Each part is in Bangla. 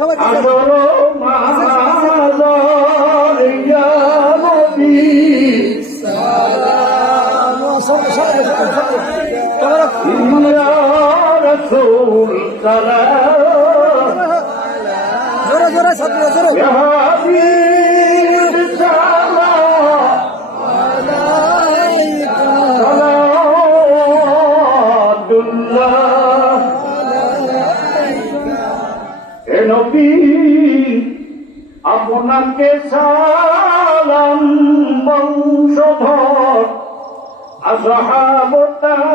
সবাই ইয়া নবী সবাই জোরে জোরে ছাত্র জোরে। নবী আপনাকে সালাম বংশধর আসহাবতাম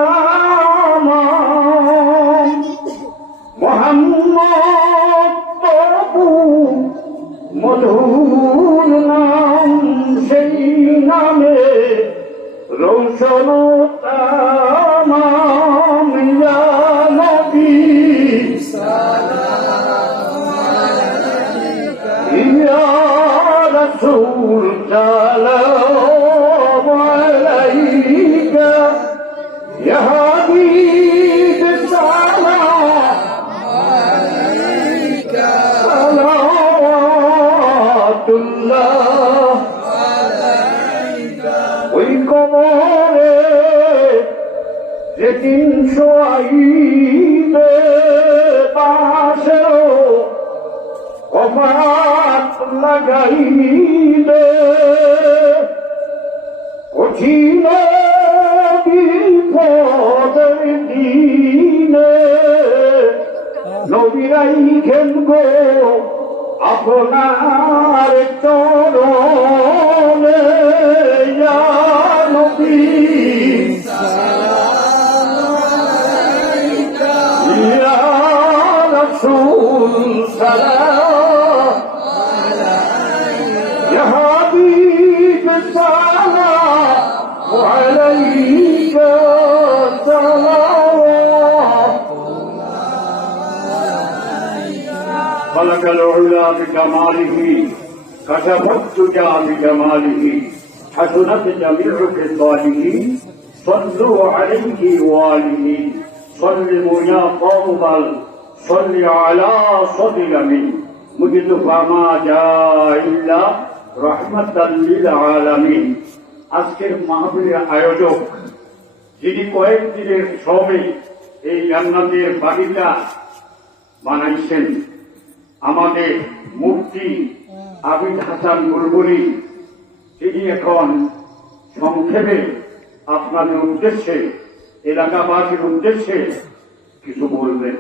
মোহাম্মদ তবু মধুর নাম সেই নামে রৌশনতাম سلام عليك يا حبيب سلام عليك صلوات الله ওই কবরে যে তিনশো আইবে পাশেও অবাক লাগাইবে কঠিন বিপদের দিনে। নবীরাই খেন গো আপনার চরণে নবী। ইয়া সালাম। خلق العلا بجماله كشف الدجى بجماله حسنت جميع خصاله صلوا عليه وآله صلوا يا قوم صل على صدر من مجد فما جاء إلا رحمة للعالمين আজকের মাহফিলের আয়োজক যিনি কয়েকদিনের শ্রমে এই জান্নাতের বাড়িটা বানাইছেন আমাদের মুক্তি আবিদ হাসান বুলবুলি, তিনি এখন সংক্ষেপে আপনাদের উদ্দেশ্যে, এলাকাবাসীর উদ্দেশ্যে কিছু বলবেন।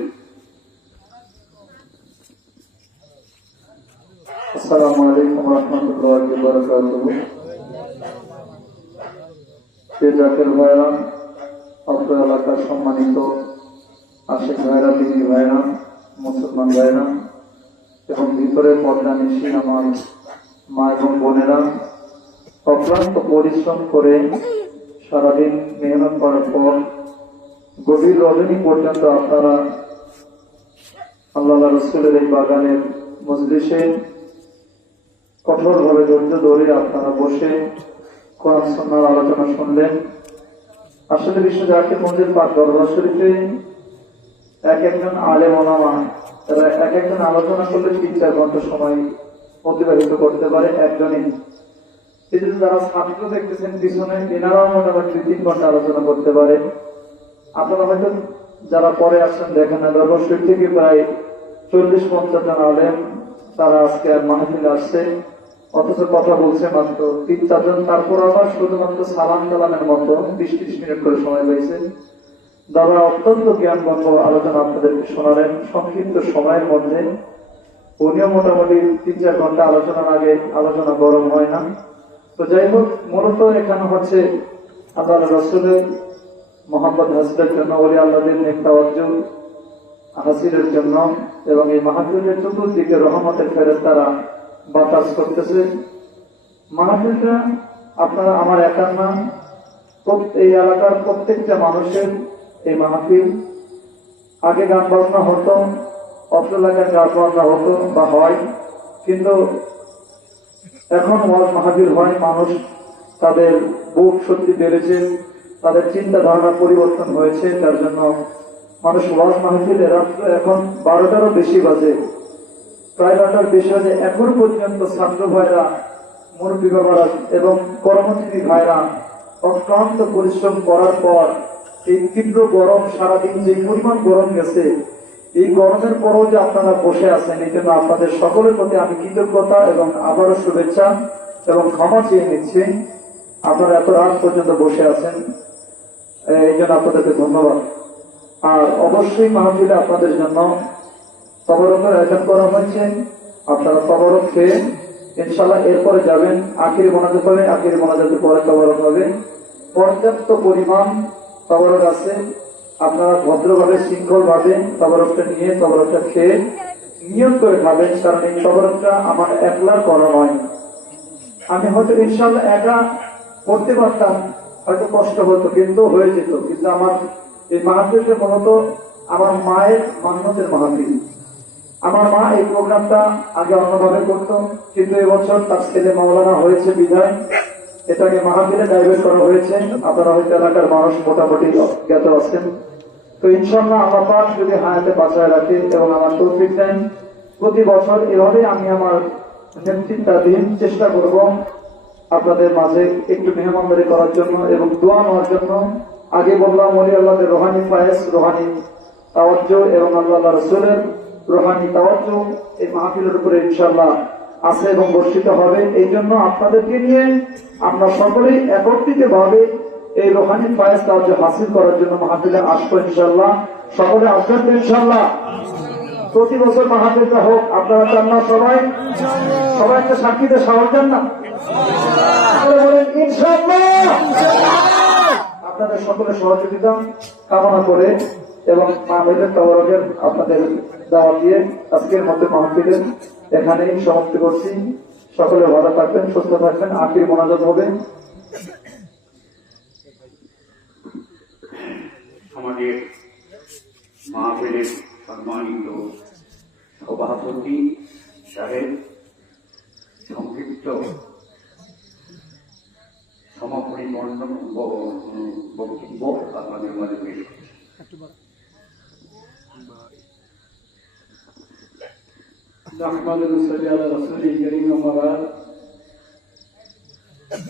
আসসালামু আলাইকুম রহমতুল্লাহ বারকাতুহ। জাকের ভাইরা, অত্র এলাকার সম্মানিত আশেখ ভাইরা, দিদি ভাইরা, মুসলমান ভাইরা এবং ভিতরে পর্দা নিশি আমার মা এবং বোনেরা অক্লান্ত পরিশ্রম করে সারাদিন মেহনত করার পর গভীর রজনী পর্যন্ত আপনারা আল্লাহ রসুলের এই বাগানের মজলিসে কঠোরভাবে ধৈর্য ধরে আপনারা বসে কোরআন সন্ন্যার আলোচনা শুনলেন। আসলে বিশ্ব জাতীয় মন্দির পাক দরবার শরীফে এক একজন আলেম ওলামা তারা এক একজন আলোচনা করলে তিন চার ঘণ্টা সময় অতিবাহিত করতে পারে একজনই। কিন্তু যারা ছাত্র দেখতেছেন, পিছনে এনারাও মোটামুটি তিন ঘণ্টা আলোচনা করতে পারে। আপনারা হয়তো যারা পরে আসছেন দেখেন দরবার থেকে প্রায় চল্লিশ, পঞ্চাশ জন আলেম তারা আজকে মাহফিলে আসছে। অথচ কথা বলছে মাত্র তিন, চারজন। তারপর আবার শুধুমাত্র সালাম কালামের মতো বিশ, ত্রিশ মিনিট করে সময় পেয়েছে দাদা অত্যন্ত জ্ঞানগত আলোচনা আপনাদেরকে শোনালেন। সংক্ষিপ্ত সময়ের মধ্যে, উনিও মোটামুটি তিন চার ঘণ্টা আলোচনার আগে আলোচনা গরম হয় না। তো যাই হোক, মূলত এখানে হচ্ছে আল্লাহ রসুলের, মোহাম্মদ হাসিদের জন্য, ওলি আল্লাহদের নেতা অর্জন হাসিরের জন্য এবং এই মাহফিলের চতুর্দিকে রহমতের ফেরত তারা বাতাস করতেছে। মাহফিলটা আপনারা আমার একার না প্রত- এই এলাকার প্রত্যেকটা মানুষের এই মাহফিল। আগে গান বাজনা হতো অত্র এলাকায় গান বাজনা হতো বা হয় কিন্তু এখন ওয়াজ মাহফিল হয় মানুষ তাদের বুক সত্যি বেড়েছে তাদের চিন্তা ধারণা পরিবর্তন হয়েছে তার জন্য মানুষ ওয়াজ মাহফিলে এখন বারোটারও বেশি বাজে। প্রায় নটার বেশি যায়, এখন পর্যন্ত ছাত্র ভাইরা মুরব্বী বাবারা এবং কর্মজীবী ভাইরা অক্লান্ত পরিশ্রম করার পর এই তীব্র গরম সারাদিন যে পরিমাণ গরম গেছে, এই গরমের পরও যে আপনারা বসে আছেন, এই জন্য আপনাদের সকলের প্রতি আমি কৃতজ্ঞতা এবং আবারও শুভেচ্ছা এবং ক্ষমা চেয়ে নিচ্ছি। আপনারা এত রাত পর্যন্ত বসে আছেন এই জন্য আপনাদেরকে ধন্যবাদ। আর অবশ্যই মাহফিলে আপনাদের জন্য তবরকের আয়োজন করা হয়েছে। আপনারা তবরক খেয়ে ইনশাল্লাহ এরপরে যাবেন, আখিরি মোনাজাত হবে, আখিরি মোনাজাতের পরে তবরক হবে। পর্যাপ্ত পরিমাণ তবরক আছে। আপনারা ভদ্রভাবে শৃঙ্খলভাবে তবরকটা নিয়ে তবরকটা খেয়ে নিয়ম করে খাবেন, কারণ এই তবরকটা আমার একলার করা নয় আমি হয়তো ইনশাল্লাহ একা করতে পারতাম, হয়তো কষ্ট হতো, কিন্তু হয়ে যেত। কিন্তু আমার এই মাহফিলটা মূলত আমার মায়ের মান্যতের মাহফিল। আমার মা এই প্রোগ্রামটা আগে অন্যভাবে করত, কিন্তু এবছর তার ছেলে মাওলানা হয়েছে এটাকে মাহফিলে ডাইভার্ট করা হয়েছে। আপনারা হয়তো এলাকার মানুষ মোটামুটি জ্ঞাত আছেন। তো ইনশাল্লাহ আমার পাক যদি হায়াতে বাঁচায় রাখে এবং আমার তৌফিক দেন, প্রতি বছর এভাবে আমি আমার নেতৃত্বাধীন চেষ্টা করব আপনাদের মাঝে একটু মেহমানদারি করার জন্য এবং দোয়া নেওয়ার জন্য। আগে বললাম অলি আল্লাহদের রোহানি ফায়েস রোহানি তাওয়াজ্জ এবং আল্লাহ রসুলের রোহানি তাওয়াজ্জ এই মাহফিলের উপরে ইনশাল্লাহ আছে এবং বর্ষিত হবে। এই জন্য আপনাদেরকে নিয়ে আমরা সকলেই একত্রিত ভাবে এই রোহানি ফায়েস তাওয়াজ্জ হাসিল করার জন্য মাহফিলে আসব ইনশাল্লাহ সকলে আসবেন ইনশাল্লাহ প্রতি বছর মাহফিলটা হোক, আপনারা চান না সবাই? সবাই একটা সাক্ষীতে সাহস দেন না? সকলে আপনাদের সকলের সহযোগিতা কামনা করে এবং আপনাদের দাওয়া দিয়ে আজকের মধ্যে মাহফিলের এখানেই সমাপ্তি করছি সকলে ভালো থাকবেন সুস্থ থাকবেন আখির মোনাজাত হবে আমাদের মাহফিলের সম্মানিত সভাপতি সাহেব সংক্ষিপ্ত সমাপনী বর্ণন বক্তব্য আপনাদের মাঝে পেশ করছি। نحمد ونصلي على رسوله الكريم أما بعد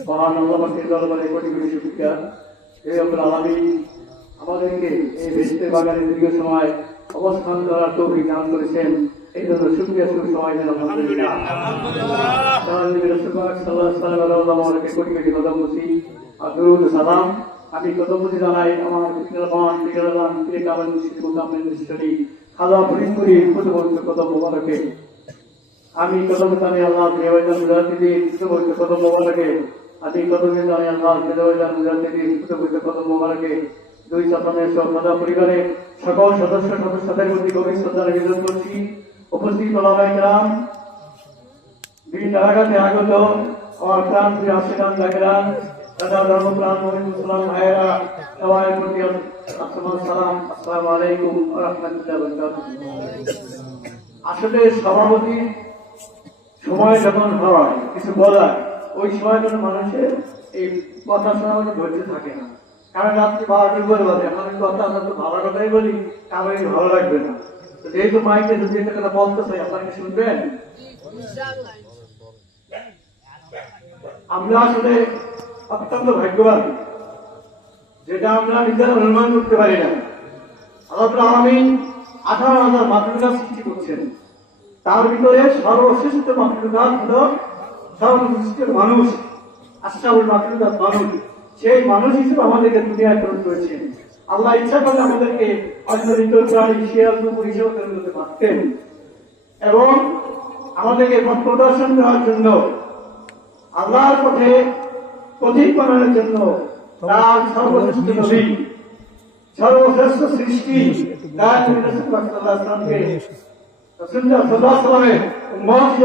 মহান আল্লাহকে দরবারে কোটি কোটি শুকরিয়া এই রব্বুল আলামিন আমাদেরকে এই বেস্তের বাগানে দীর্ঘ সময় অবস্থান করার তৌফিক দান করেছেন এই জন্য শুকরিয়া শুরু সময় যেন আলহামদুলিল্লাহ তাআলা নবী রাসূল পাক সাল্লাল্লাহু আলাইহি ওয়াসাল্লাম আমাদেরকে কোটি কোটি কদম মুসি আর দরুদ ও সালাম আমি কদম মুসি জানাই আমার বিক্রমান বিক্রমান বিক্রমান মুসিদ মুকামেল মিশরি খাজা ফরিদপুরি প্রতিবন্ধ কদম মোবারকে আমি কদম জানি আল্লাহ দেওয়াজান মুজাহিদি সুবহান কদম মোবারকে। আমি কদম জানি আল্লাহ দেওয়াজান মুজাহিদি সুবহান কদম মোবারকে। দুই সন্তানের সব মাদা পরিবারের সকল সদস্য সদস্যদের প্রতি গভীর শ্রদ্ধা নিবেদন করছি। উপস্থিত ওলামায়ে কেরাম, বিভিন্ন এলাকাতে আগত আমার প্রাণ প্রিয় আশিকান দাদা ধর্মপ্রাণ মহিন মুসলাম ভাইয়েরা সবাই প্রতি আসসালাম সালাম। আসসালামু আলাইকুম রাহমাতুল্লাহি আসলে সভাপতি সময় যখন হয়, কিছু বলার, ওই সময় যেন মানুষের এই কথা শোনা মানে ধৈর্য থাকে না। কারণ রাত্রি বারোটার বলে এখন আমি কথা আমরা তো ভালো কথাই বলি কারণ ভালো লাগবে না। যেহেতু মাইকে যদি একটা কথা বলতে চাই আপনাকে শুনবেন? আমরা আসলে অত্যন্ত ভাগ্যবান যেটা আমরা নিজেরা অনুমান করতে পারি না। আল্লাহ আলমিন আঠারো হাজার মাতৃকা সৃষ্টি করছেন। তার ভিতরে সর্বশ্রেষ্ঠ মাতৃকাত হল সর্বশ্রেষ্ঠ মানুষ, আশরাফুল মাতৃকাত মানুষ। সেই মানুষ হিসেবে আমাদেরকে দুনিয়ায় প্রেরণ করেছেন। আল্লাহ ইচ্ছা করলে আমাদেরকে পারতেন। এবং আমাদেরকে পথ প্রদর্শন দেওয়ার জন্য, আল্লাহর পথে পথিক বানানোর জন্য তার সর্বশ্রেষ্ঠ নবী, সর্বশ্রেষ্ঠ সৃষ্টি, তার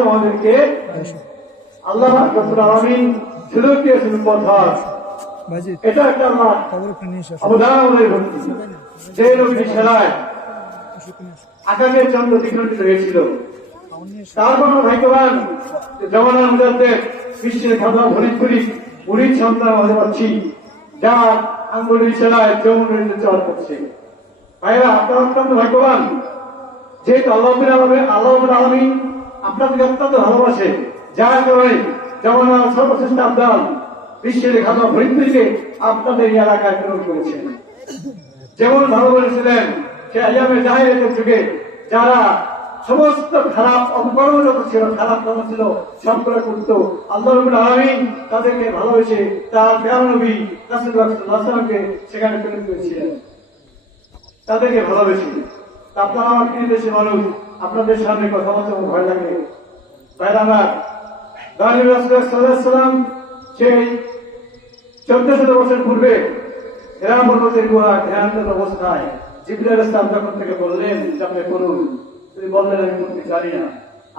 আমাদেরকে আল্লাহ আলামিন সুযোগ দিয়েছেন এটা একটা আমার অবদান যে নবী সেরায় আকাশের চন্দ্র দ্বিখণ্ডিত হয়েছিল। তার কোনো ভাগ্যবান যে জমানার মধ্যে বিশ্বের খাতা করি উনিশ সন্তান যার আঙ্গুলির যমুনের চর করছে। ভাইরা আপনার অত্যন্ত ভাগ্যবান। যেহেতু আল্লাহ আলমী আলমী আপনাদেরকে অত্যন্ত ভালোবাসে। যেমন সর্বশ্রেষ্ঠ আবদাল বিশ্বের আপনাদের এলাকায় প্রেরণ করেছেন। যেমন ভালো বলেছিলেন সে যুগে, যারা সমস্ত খারাপ অপকর্ম যত ছিল, খারাপ কর্ম ছিল, সবগুলো করতো। আল্লাহ আলমিন তাদেরকে ভালোবেসে তার ফেরান নবী রাসুলকে সেখানে প্রেরণ করেছিলেন। তাদেরকে ভালোবেসে। আপনারা আমার প্রিয় দেশের মানুষ, আপনাদের সামনে কথা বলতে আমার ভয় লাগে। তাই আমার রাসুলাম সেই চোদ্দ শত বছর পূর্বে হেরা পর্বতের গুহা ধ্যানরত অবস্থায় জিবরাইল ইসলাম যখন থেকে বললেন যে আপনি করুন তিনি বললেন, আমি করতে জানি না।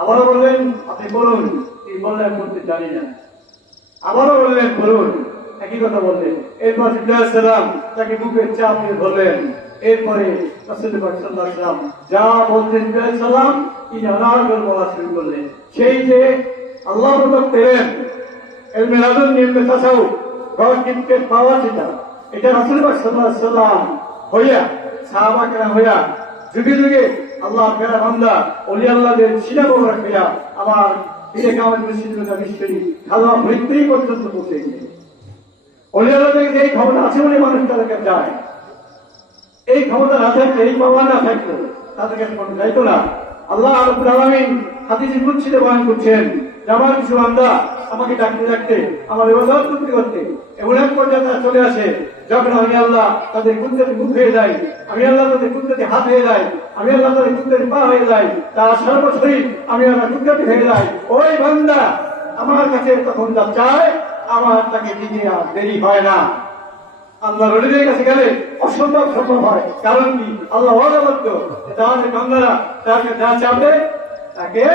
আবারও বললেন, আপনি করুন তিনি বললেন, আমি করতে জানি না। আবারও বললেন করুন একই কথা বললেন। এরপর জিবরাইল ইসলাম তাকে বুকের চাপ দিয়ে ধরলেন। এরপরে যা বলতেন সালাম তিনি অনার করে বলা শুরু করলেন। সেই যে আল্লাহ পেলেন গিফটেড যেটা, এটা আলাইহি ওয়াসাল্লাম হইয়া সাহাবা কেরাম হইয়া, যুগে যুগে আল্লাহ পেরা বান্দা অলি আল্লাহদের আমার কামাল মুর্শিদুল্লাহ বিশ্বরী খালমা ফরিদপুরি পর্যন্ত পৌঁছে গেছে। অলি যে ক্ষমতা আছে বলে মানুষ তাদেরকে যায় এই ক্ষমতা না থাকলে, এই পাওয়া না থাকলে তাদের কাছে কোনো যাইতো না। আল্লাহ আলবুল আলমিন হাদিস কুচ্ছিতে বয়ান করছেন আমার কিছু বান্দা আমাকে ডাকতে ডাকতে, আমার এবার করতে করতে এমন এক পর্যায়ে তারা চলে আসে, যখন আমি আল্লাহ তাদের কুন্দতে মুখ হয়ে যাই, আমি আল্লাহ তাদের কুন্দতে হাত হয়ে যাই, আমি আল্লাহ তাদের কুন্দতে পা হয়ে যাই, তার সর্বশরীর আমি আল্লাহ কুন্দতে হয়ে যাই। ওই বান্দা আমার কাছে তখন যা চায়, আমার তাকে দিতে আর দেরি হয় না। আল্লাহ রলিদের কাছে গেলে অসম্ভব সম্ভব হয়। কারণ কি? আল্লাহ তাহলে বান্দারা তাকে যা চাবে, তাকে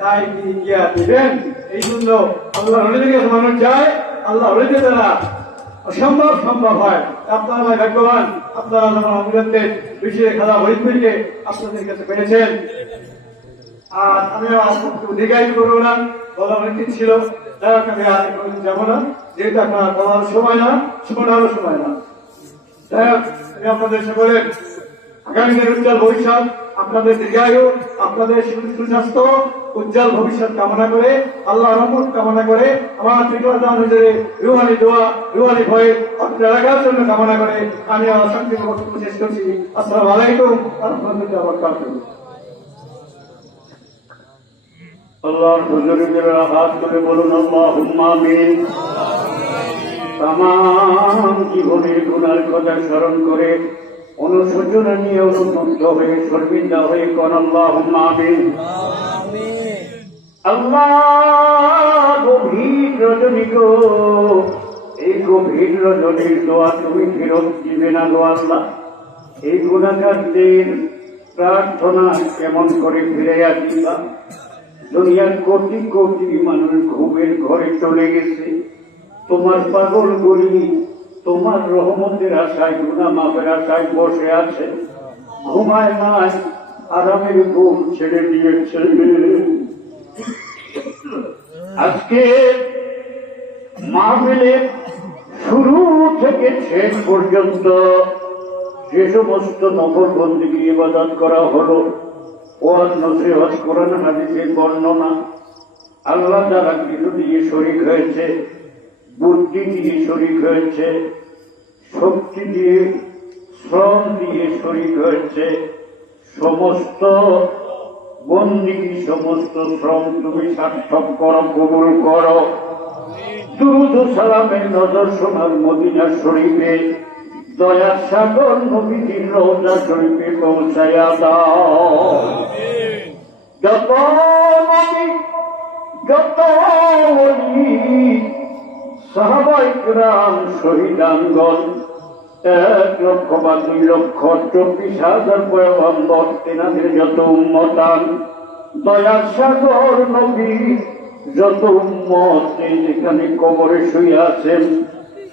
তাই তিনি গিয়া দিবেন। এই জন্য আল্লাহ রলিদের কাছে মানুষ যায়, আল্লাহ রলিদের দ্বারা অসম্ভব সম্ভব হয়, আপনারা ভাই ভাগ্যবান, আপনারা যখন আমাদের বিশ্বের খেলা হরিপুরীকে আপনাদের কাছে পেয়েছেন। আর আমি দীর্ঘায়ু করব না। বলা ছিল হোক আমি আর কোনোদিন যাব না, যেহেতু আপনার বলার সময় না, শোনারও সময় না। হোক, আমি আপনাদের সকলের আগামী দিনের উজ্জ্বল ভবিষ্যৎ, আপনাদের দীর্ঘায়ু আপনাদের সুস্বাস্থ্য, উজ্জ্বল ভবিষ্যৎ কামনা করে আল্লাহ রহমত কামনা করে, আমার ত্রিকরদান হুজুরে রুহানি দোয়া, রুহানি ভয়ে অত্র এলাকার জন্য কামনা করে, আমি আমার সংক্ষিপ্ত বক্তব্য শেষ করছি। আসসালামু আলাইকুম রহমতুল্লাহ বরকাতুহ। আল্লাহর হুজুরের হাত করে বলুন আল্লাহ আমিন। তাম জীবনের গুণার কথা স্মরণ করে অনুশোচনা নিয়ে অনুতপ্ত হয়ে শর্মিন্দা হয়ে কন আল্লাহ আমিন। আল্লাহ গভীর রজনী গো, এই গভীর রজনীর দোয়া তুমি ফেরত দিবে না গো আল্লাহ। এই গুণাগারদের প্রার্থনা কেমন করে ফিরে আসিবা? দুনিয়ার কোটি কোটি মানুষ ঘুমের ঘরে চলে গেছে। তোমার পাগল গরি তোমার রহমতের আশায় গুণা মাপের আশায় বসে আছে। ঘুমায় মায় আরামের ঘুম ছেড়ে দিয়েছে। আজকে মাহফিলের শুরু থেকে শেষ পর্যন্ত যে সমস্ত নগর বন্দীকে ইবাদত করা হলো ওয়াজ নসিহত কোরআন বর্ণনা আল্লাহ দ্বারা কিছু দিয়ে শরিক হয়েছে, বুদ্ধি দিয়ে শরিক হয়েছে, শক্তি দিয়ে শ্রম দিয়ে শরিক হয়েছে, সমস্ত বন্দি সমস্ত শ্রম তুমি সার্থক করো কবুল করো। দুরুদ সালামের নজর সোনার মদিনা শরীফে। দয়ার সাগর নবীজির রোজা শরীফে পৌঁছায়া দাও। যত যত ওলি সাহাবাই শহীদাঙ্গন, এক লক্ষ বা দুই লক্ষ, চব্বিশ হাজার পয়গম্বর, তেনাদের যত উম্মতান দয়ার সাগর নবী, যত উম্মত এই যেখানে কবরে শুয়ে আছেন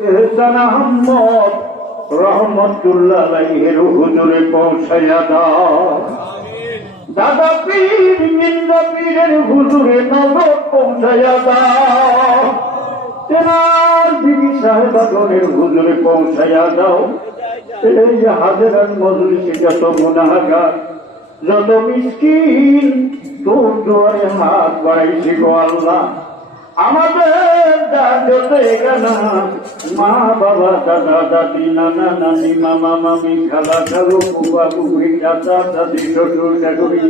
এহসান আহমদ রহমতুল্লাহ আলাইহির হুজুরে পৌঁছাইয়া দাও। দাদা পীর নিন্দা পীরের হুজুরে নজর পৌঁছাইয়া দাও। তেনার বিবি সাহেবাগনের হুজুরে পৌঁছাইয়া দাও। এই হাজারান মজলিসে যত গুনাহগার যত মিসকিন তোর দুয়ারে হাত বাড়াইছি গো আল্লাহ। আমাদের যত এখানা মা দাদা, দাদি, নানা, নানি, মামা, মামি দাদি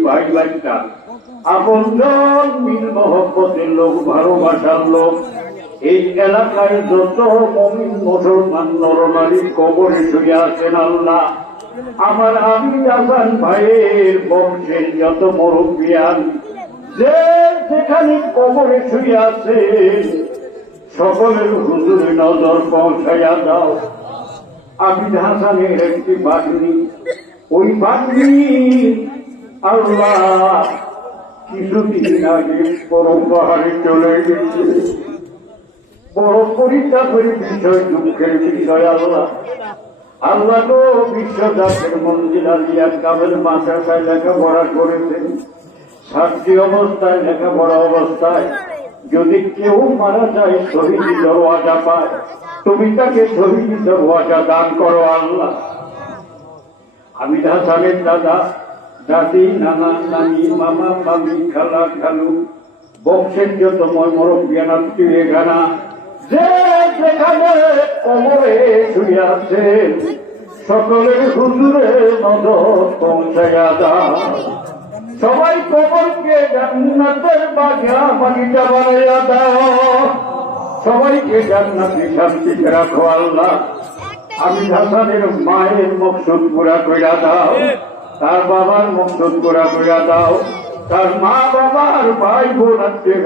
ভাই আপন মিল মহব্বতের লোক, ভালোবাসার লোক। এই এলাকায় যত মমিন মুসলমান নরনারী কবরে শুয়ে আছেন আল্লাহ। আমার আমি আসান ভাইয়ের বংশের যত মুরব্বিয়ান যে যেখানে কবরে শুয়ে সকলের হুজুরে নজর পৌঁছাইয়া দাও। আমি হাসানের একটি বাগনি ওই বাগনি আল্লাহ কিছুদিন আগে বড় পাহাড়ে চলে গেছে। বড় পরিতাপের বিষয়, দুঃখের বিষয় আল্লাহ। আল্লাহ তো বিশ্বদাসের মন্দির আলিয়া কাবের মাদ্রাসায় লেখাপড়া করেছেন। ছাত্রী অবস্থায় লেখাপড়া অবস্থায় যদি কেউ মারা যায়, শহীদ দরওয়াজা পায়। তুমি তাকে শহীদ দরওয়াজা দান করো আল্লাহ। আমি হাসানের দাদা, দাদি, নানা, নানি, মামা, মামি, খালা, খালু, বংশের যত মরব্বিয়ান, আত্মীয় গানা যে যেখানে কবরে শুয়ে আছেন সকলের হুজুরে নজর পৌঁছাইয়া দাও। সবাই কবরকে জান্নাতের বাগা বাগিচা বানাইয়া দাও। সবাইকে জান্নাতি শান্তিতে রাখো আল্লাহ। আমি হাসানের মায়ের মকসুদ পুরা কইরা দাও। তার বাবার মকসুদ পুরা কইরা দাও। তার মা বাবার ভাই বোন আত্মীয়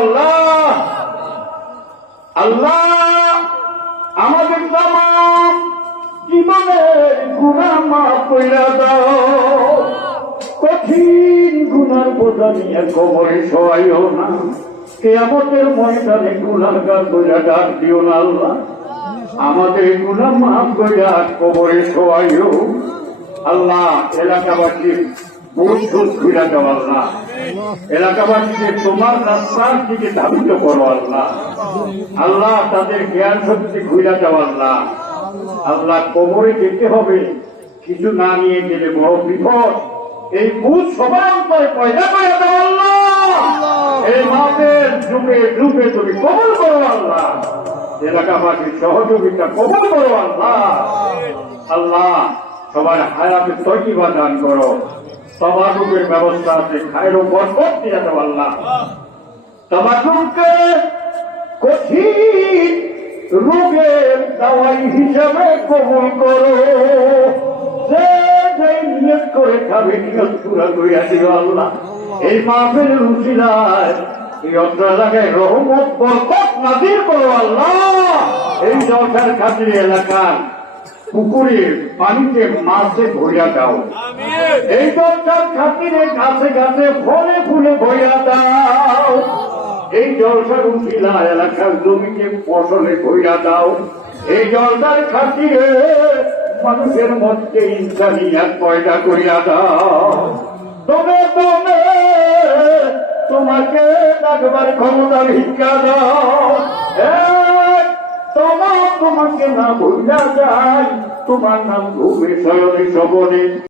আল্লাহ। আল্লাহ, আমাদের তাম জীবনের গুণা মাফ কইরা দাও। কঠিন গুনার বোঝা নিয়ে কবরে সবাইও না। কেয়ামতের ময়দানে গুনাগার বোঝা ডাক দিও না আল্লাহ। আমাদের গুণা মাফ কইরা কবরে সবাইও আল্লাহ এলাকাবাসীর বুঝ সুদ ঘুরা দাও আল্লাহ। এলাকাবাসীকে তোমার রাস্তার দিকে ধাবিত করো আল্লাহ। আল্লাহ, তাদের জ্ঞান শক্তি ঘুরা দাও আল্লাহ। আল্লাহ কবরে যেতে হবে, কিছু না নিয়ে গেলে বড় বিপদ। এই বুধ সবার অন্তরে পয়দা করে দাও আল্লাহ। এই মাপের যুগে যুগে তুমি কবল করো আল্লাহ। এলাকাবাসীর সহযোগিতা কবল করো আল্লাহ। আল্লাহ, সবার হায়াতে তৈবা দান করো। তবাটুকের ব্যবস্থা আছে, খায়ের বরকত দিয়ে দাও আল্লাহ। তবাটুককে কঠিন রোগের দাওয়াই হিসাবে কবুল করো। নিয়ত করে খাবে নিয়ত পুরা করিয়া দিও আল্লাহ। এই মাহফিল রুচিলায় এই অত্র এলাকায় রহমত বরকত নাজির করো আল্লাহ। এই দরকার খাতির এলাকার পুকুরের পানিতে মাছে ভরিয়া দাও। এই দরকার খাতিরে গাছে গাছে ফলে ফুলে ভরিয়া দাও। এই জলসার উঠিলা এলাকার জমিকে ফসলে ভরিয়া দাও। এই জলসার খাতিরে মানুষের মধ্যে ইনসানিয়াত পয়দা করিয়া দাও। তবে তবে তোমাকে ডাকবার ক্ষমতা ভিক্ষা দাও। তোমার তোমাকে না ভুলা যায় তোমার নাম ঘুমে শয়নে সবনে